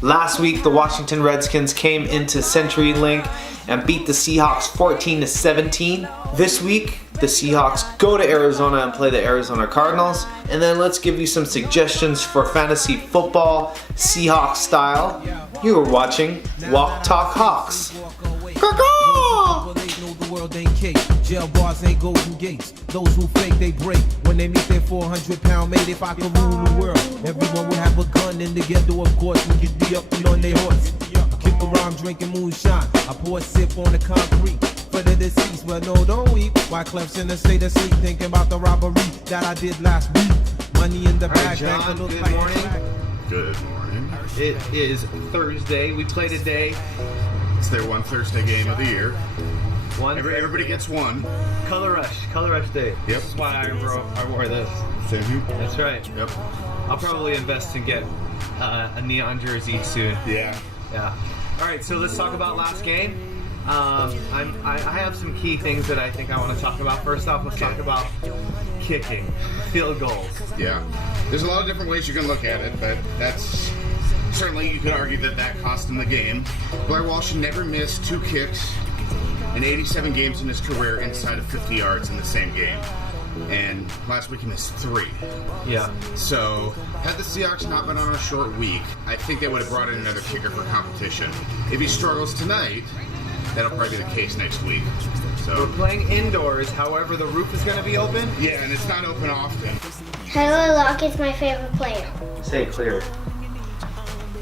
Last week, the Washington Redskins came into CenturyLink and beat the Seahawks 14-17. This week, the Seahawks go to Arizona and play the Arizona Cardinals. And then let's give you some suggestions for fantasy football, Seahawks style. You are watching Walk Talk Hawks. Jail bars ain't golden gates. Those who fake, they break. When they meet their 400-pound mate, if I could rule the world, everyone would have a gun in the ghetto, of course. We could be up and on their horse. Kick around drinking moonshine. I pour a sip on the concrete for the deceased. Well, no, don't weep. Why Clef's in a state of sleep, thinking about the robbery that I did last week. Money in the bag. John, good morning. Good morning. It is Thursday. We play today. It's their one Thursday game of the year. Everybody gets one. Color Rush Day. Yep. This is why I wore this. Same here. That's right. Yep. I'll probably invest and get a neon jersey soon. Yeah. All right, so let's talk about last game. I have some key things that I think I want to talk about. First off, let's talk about kicking, field goals. Yeah. There's a lot of different ways you can look at it, but that's certainly, you could argue that cost him the game. Blair Walsh never missed 2 kicks in 87 games in his career inside of 50 yards in the same game. And last week he missed 3. Yeah. So, had the Seahawks not been on a short week, I think they would have brought in another kicker for competition. If he struggles tonight, that'll probably be the case next week. So We're playing indoors, however, the roof is going to be open. yeah, and it's not open often. Tyler Lockett's my favorite player. Say it clear.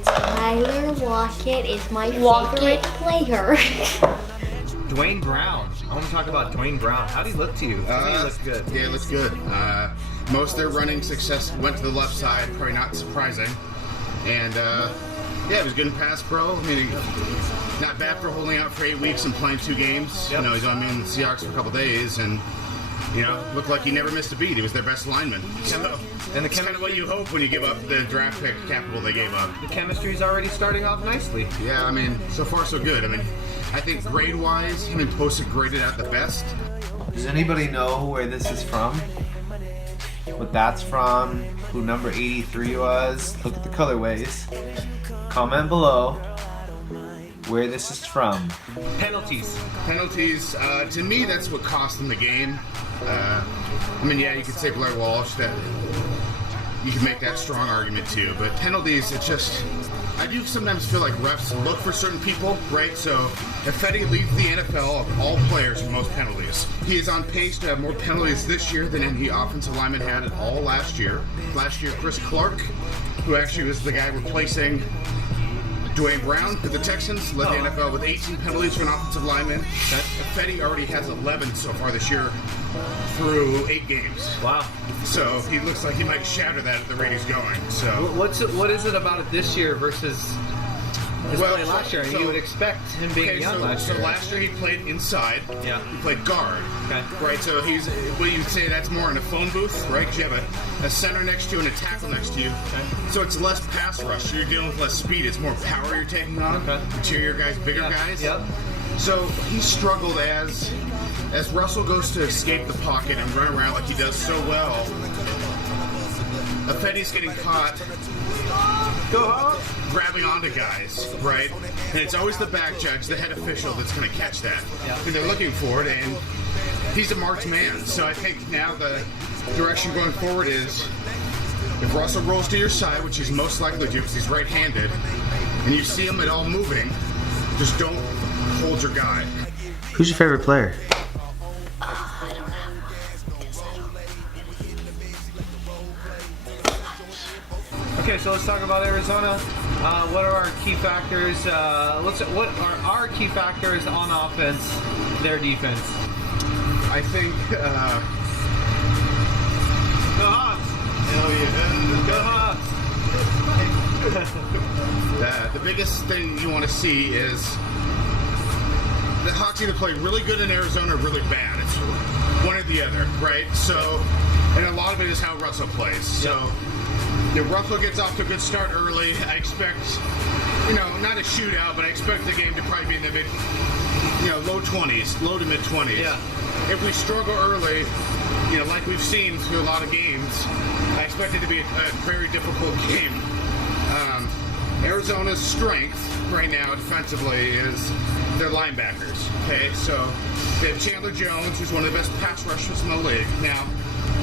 Tyler Lockett is my favorite player. Dwayne Brown. I want to talk about Dwayne Brown. How did he look to you? I think he looks good. Yeah, it looks good. Most of their running success went to the left side, probably not surprising. And yeah, it was good in pass pro. I mean, not bad for holding out for 8 weeks and playing 2 games. Yep. You know, he's only been in the Seahawks for a couple days, and you know, looked like he never missed a beat. He was their best lineman. So, And the it's kind of what you hope when you give up the draft pick capital they gave up. The chemistry's already starting off nicely. Yeah, I mean, so far so good. I mean, I think grade-wise, him and Post have graded out the best. Does anybody know where this is from? What that's from? Who number 83 was? Look at the colorways. Comment below where this is from. Penalties. Penalties, to me, that's what cost them the game. I mean, yeah, you could say Blair Walsh, that you can make that strong argument too, but penalties, it's just, I do sometimes feel like refs look for certain people, right? So, if Fetty leads the NFL of all players with most penalties. He is on pace to have more penalties this year than any offensive lineman had at all last year. Last year, Chris Clark, who actually was the guy replacing Dwayne Brown with the Texans, led the NFL with 18 penalties for an offensive lineman. Fetty already has 11 so far this year through 8 games. Wow. So he looks like he might shatter that at the rate he's going. So What is it about it this year versus his play last year? You would expect him being young last year. So last year he played inside. Yeah. He played guard. Okay. Right, so he's, what you'd say that's more in a phone booth, right? Because you have a center next to you and a tackle next to you. Okay. So it's less pass rush. You're dealing with less speed. It's more power you're taking on. Okay. Interior guys, bigger guys. Yep. So he struggled as Russell goes to escape the pocket and run around like he does so well. Fetty's getting caught grabbing onto guys, right? And it's always the back judge, the head official, that's going to catch that. Yeah. And they're looking for it, and he's a marked man. So I think now the direction going forward is, if Russell rolls to your side, which he's most likely to because he's right-handed, and you see him at all moving, just don't hold your guy. Who's your favorite player? I don't have one. Guess I don't. Okay, so let's talk about Arizona. What are our key factors? What are our key factors on offense, their defense? I think, Go Hawks! Go Hawks! the biggest thing you want to see is the Hawks either play really good in Arizona or really bad. It's one or the other, right? So, and a lot of it is how Russell plays. So, if Russell gets off to a good start early, I expect, not a shootout, but I expect the game to probably be in the mid, low 20s, low to mid 20s. Yeah. If we struggle early, like we've seen through a lot of games, I expect it to be a very difficult game Arizona's strength right now defensively is their linebackers. Okay, so they have Chandler Jones, who's one of the best pass rushers in the league. Now,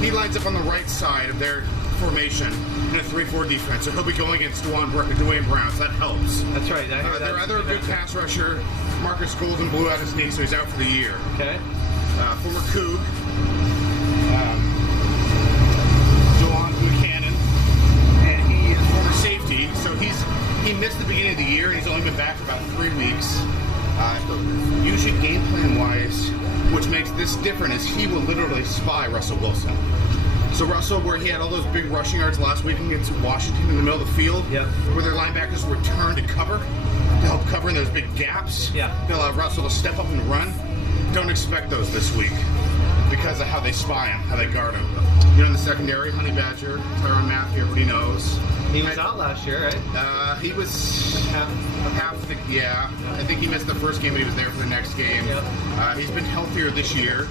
he lines up on the right side of their formation in a 3-4 defense, so he'll be going against Dwayne Brown, so that helps. That's right. I hear Their other good pass rusher, Marcus Golden, blew out his knee, so he's out for the year. Okay. Former Coug, Dewan Buchanan, and he is former safety, so he missed the beginning of the year, and he's only been back for about 3 weeks. Usually game plan wise, which makes this different, is he will literally spy Russell Wilson. So Russell, where he had all those big rushing yards last week against Washington in the middle of the field, where their linebackers return to cover, to help cover in those big gaps, to allow Russell to step up and run. Don't expect those this week because of how they spy him, how they guard him. You know, in the secondary, Honey Badger, Tyrann Mathieu, everybody knows. He was out last year, right? He was half the, I think he missed the first game, but he was there for the next game. He's been healthier this year.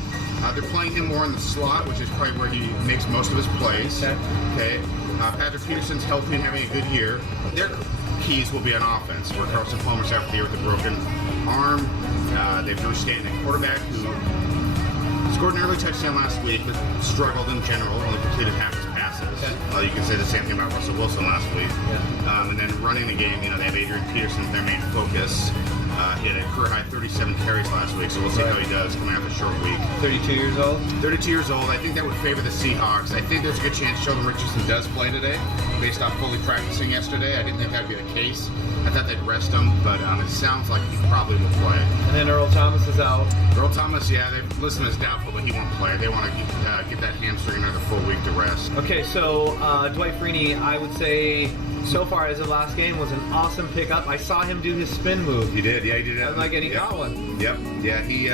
They're playing him more in the slot, which is probably where he makes most of his plays. Okay. Patrick Peterson's healthy and having a good year. Their keys will be on offense, where Carson Palmer's out for the year with a broken arm. They've Drew Stanton at quarterback, who scored an early touchdown last week, but struggled in general, only completed half his passes. You can say the same thing about Russell Wilson last week. And then running the game, you know, they have Adrian Peterson, their main focus. He had a career high 37 carries last week, so we'll see how he does coming out of a short week. 32 years old? 32 years old. I think that would favor the Seahawks. I think there's a good chance Sheldon Richardson does play today, based off fully practicing yesterday. I didn't think that would be the case. I thought they'd rest him, but it sounds like he probably will play. And then Earl Thomas is out. Earl Thomas, they've listed him as doubtful, but he won't play. They want to give that hamstring another full week to rest. Okay, so Dwight Freeney, I would say, so far as the last game, was an awesome pickup. I saw him do his spin move. He did, he did that. And he got one. He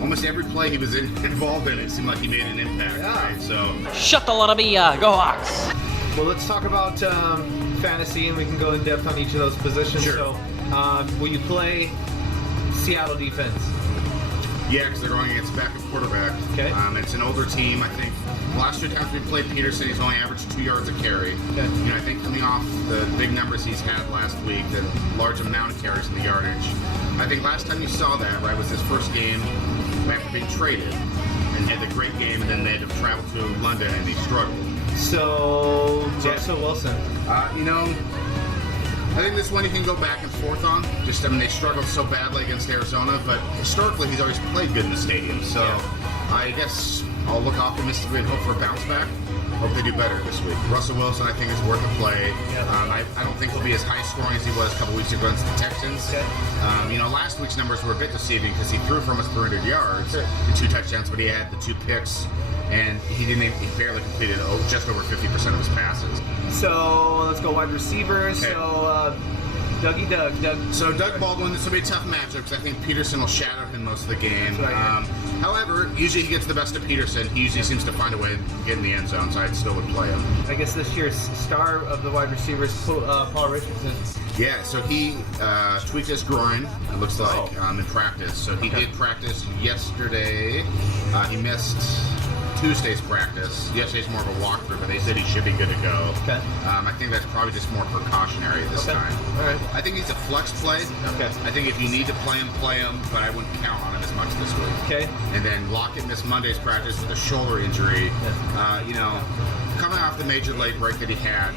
almost every play he was involved in, it seemed like he made an impact. Right? So shut the Larabia, go Hawks! Well, let's talk about fantasy, and we can go in depth on each of those positions. Sure. So, will you play Seattle defense? Yeah, because they're going against backup quarterback. Okay. It's an older team. I think the last 2 times we played Peterson, he's only averaged 2 yards a carry. Okay. You know, I think coming off the big numbers he's had last week, the large amount of carries in the yardage, I think last time you saw that, right, was his first game after being traded, and he had the great game, and then they had to travel to London, and he struggled. So, Russell Wilson. You know, I think this one you can go back and forth on. Just, they struggled so badly against Arizona, but historically he's always played good in the stadium. So I guess I'll look optimistically and hope for a bounce back. Hope they do better this week. Russell Wilson, I think, is worth a play. I don't think he'll be as high scoring as he was a couple weeks ago against the Texans. You know, last week's numbers were a bit deceiving because he threw for almost 300 yards and 2 touchdowns, but he had the 2 picks. And he barely completed just over 50% of his passes. So let's go wide receivers. Okay. So Doug. So Doug Baldwin, this will be a tough matchup because I think Peterson will shadow him most of the game. However, usually he gets the best of Peterson. He usually seems to find a way to get in the end zone, so I still would play him. I guess this year's star of the wide receivers, Paul Richardson. Yeah, so he tweaked his groin, it looks like, in practice. So he did practice yesterday. He missed Tuesday's practice. Yesterday's more of a walkthrough, but they said he should be good to go. Okay. I think that's probably just more precautionary this time. All right. I think he's a flex play. Okay. I think if you need to play him, but I wouldn't count on him as much this week. Okay. And then Lockett missed Monday's practice with a shoulder injury. You know, coming off the major leg break that he had,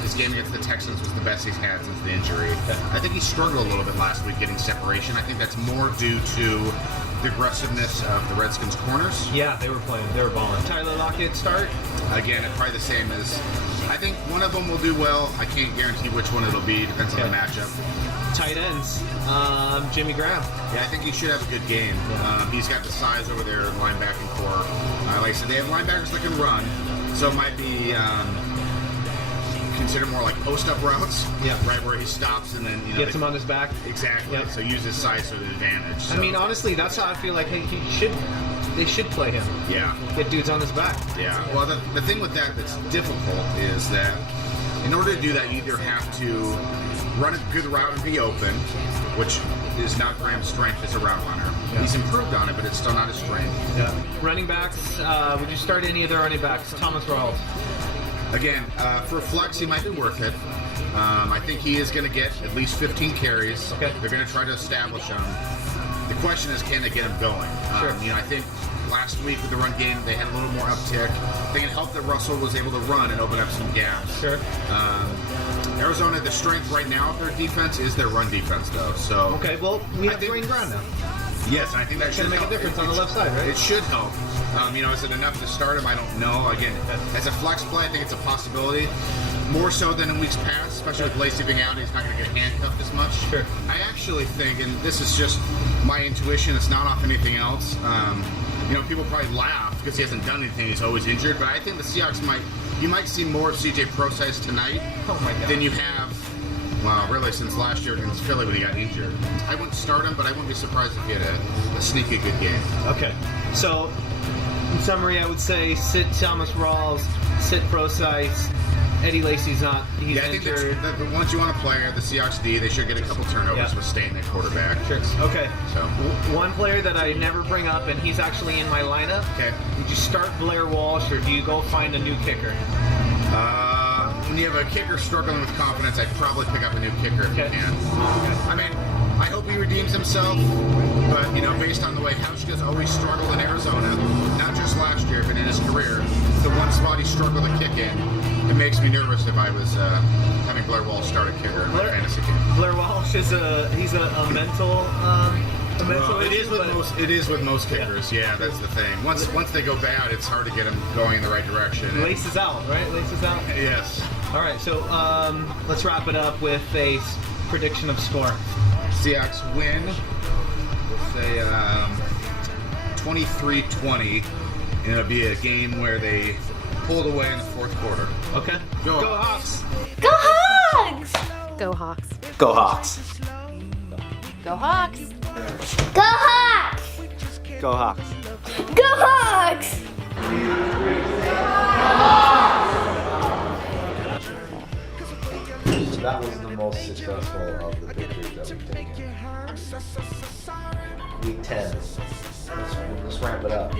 his game against the Texans was the best he's had since the injury. Okay. I think he struggled a little bit last week getting separation. I think that's more due to the aggressiveness of the Redskins corners. Yeah, they were balling. Tyler Lockett start? Again, it's probably the same as, I think one of them will do well. I can't guarantee which one it'll be, depends on the matchup. Tight ends, Jimmy Graham. Yeah, I think he should have a good game. He's got the size over there in the linebacking core. Like I said, they have linebackers that can run, so it might be consider more like post-up routes, right, where he stops and then gets him on his back. Exactly. Yep. So use his size to the advantage. So. I mean, honestly, that's how I feel like they should play him. Yeah. Get dudes on his back. Yeah. Well, the thing with that's difficult is that in order to do that, you either have to run a good route and be open, which is not Graham's strength as a route runner. Yeah. He's improved on it, but it's still not his strength. Yeah. Running backs, would you start any of their running backs? Thomas Rawls. Again, for flex, he might be worth it. I think he is going to get at least 15 carries. Okay. They're going to try to establish him. The question is, can they get him going? Sure. I think last week with the run game, they had a little more uptick. I think it helped that Russell was able to run and open up some gaps. Sure. Arizona, the strength right now of their defense is their run defense, though. So Okay, well, we have think- Dwayne Brown now. yes, and I think that That's should going to make a help. difference on the left side, right? It should help. Is it enough to start him? I don't know. Again, as a flex play, I think it's a possibility. More so than in weeks past, especially with Lacey being out, he's not going to get handcuffed as much. Sure. I actually think, and this is just my intuition, it's not off anything else. People probably laugh because he hasn't done anything, he's always injured, but I think the Seahawks you might see more of CJ Procise tonight Oh my God. than you have, well, really since last year against Philly when he got injured. I wouldn't start him, but I wouldn't be surprised if he had a sneaky good game. Okay, so in summary, I would say sit Thomas Rawls, sit Procise. Eddie Lacy's not. He's Yeah, I think injured. that the ones you want to play are the Seahawks D. They should get a couple turnovers Yeah. with staying at quarterback. Sure. Okay. So. One player that I never bring up, and he's actually in my lineup. Okay. Would you start Blair Walsh, or do you go find a new kicker? When you have a kicker struggling with confidence, I'd probably pick up a new kicker if Okay. you can. I mean, I hope he redeems himself, but based on the way Hauschka's always struggled in Arizona, not just last year, but in his career, the one spot he struggled to kick in, it makes me nervous if I was having Blair Walsh start a kicker in my fantasy game. Blair Walsh is he's a mental. Well, it is issue, with but- most. It is with most kickers. Yeah, that's the thing. Once they go bad, it's hard to get them going in the right direction. And- Lace is out, right? Lace is out. Yes. All right, so let's wrap it up with a prediction of score. Seahawks win. We'll say 23-20, and it'll be a game where they pulled away in the fourth quarter. Okay. Go Hawks. Go Hogs! Go Hawks. Go Hawks. Go Hawks. Go Hogs! Go Hawks. Go Hogs! That was the most successful of the pictures that we've taken. Week 10. Let's ramp it up.